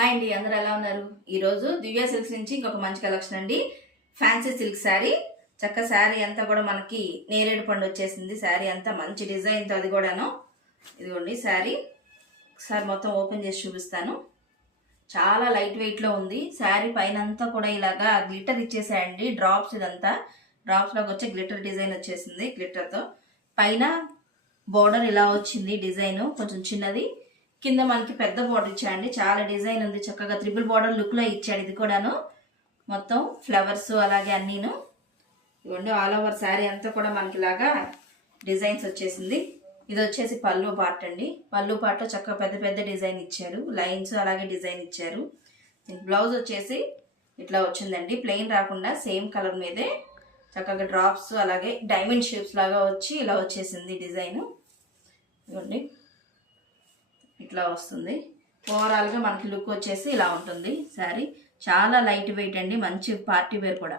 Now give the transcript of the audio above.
Hi అండి, అందరూ ఎలా ఉన్నారు? ఈరోజు దివ్య సిల్క్స్ నుంచి ఇంకొక మంచి కలెక్షన్ అండి. Fancy silk sari. చక్క శారీ అంతా కూడా మనకి నేరేడు పండు వచ్చేసింది. శారీ అంతా మంచి డిజైన్తో, అది కూడాను. ఇదిగోండి శారీ. ఒకసారి మొత్తం ఓపెన్ చేసి చూపిస్తాను. చాలా లైట్ వెయిట్లో ఉంది. శారీ పైన అంతా కూడా ఇలాగా గ్లిటర్ ఇచ్చేసాయండి. డ్రాప్స్, ఇదంతా డ్రాప్స్ లాగా వచ్చే గ్లిటర్ డిజైన్ వచ్చేసింది. గ్లిటర్తో పైన బోర్డర్ ఇలా వచ్చింది. డిజైన్ కొంచెం చిన్నది, కింద మనకి పెద్ద బోర్డర్ ఇచ్చాడండి. చాలా డిజైన్ ఉంది. చక్కగా త్రిబుల్ బోర్డర్ లుక్ లో ఇచ్చాడు. ఇది కూడాను మొత్తం ఫ్లవర్స్ అలాగే అన్నీను. ఇవ్వండి ఆల్ ఓవర్ శారీ అంతా కూడా మనకి ఇలాగా డిజైన్స్ వచ్చేసింది. ఇది వచ్చేసి పళ్ళు పార్ట్ అండి. పళ్ళు పార్ట్లో చక్కగా పెద్ద పెద్ద డిజైన్ ఇచ్చారు. లైన్స్ అలాగే డిజైన్ ఇచ్చారు. బ్లౌజ్ వచ్చేసి ఇట్లా వచ్చిందండి. ప్లెయిన్ రాకుండా సేమ్ కలర్ మీదే చక్కగా డ్రాప్స్ అలాగే డైమండ్ షేప్స్ లాగా వచ్చి ఇలా వచ్చేసింది డిజైన్. ఇవ్వండి ఇట్లా వస్తుంది. ఓవరాల్గా మనకి లుక్ వచ్చేసి ఇలా ఉంటుంది శారీ. చాలా లైట్ వెయిట్ అండి, మంచి పార్టీ వేర్ కూడా.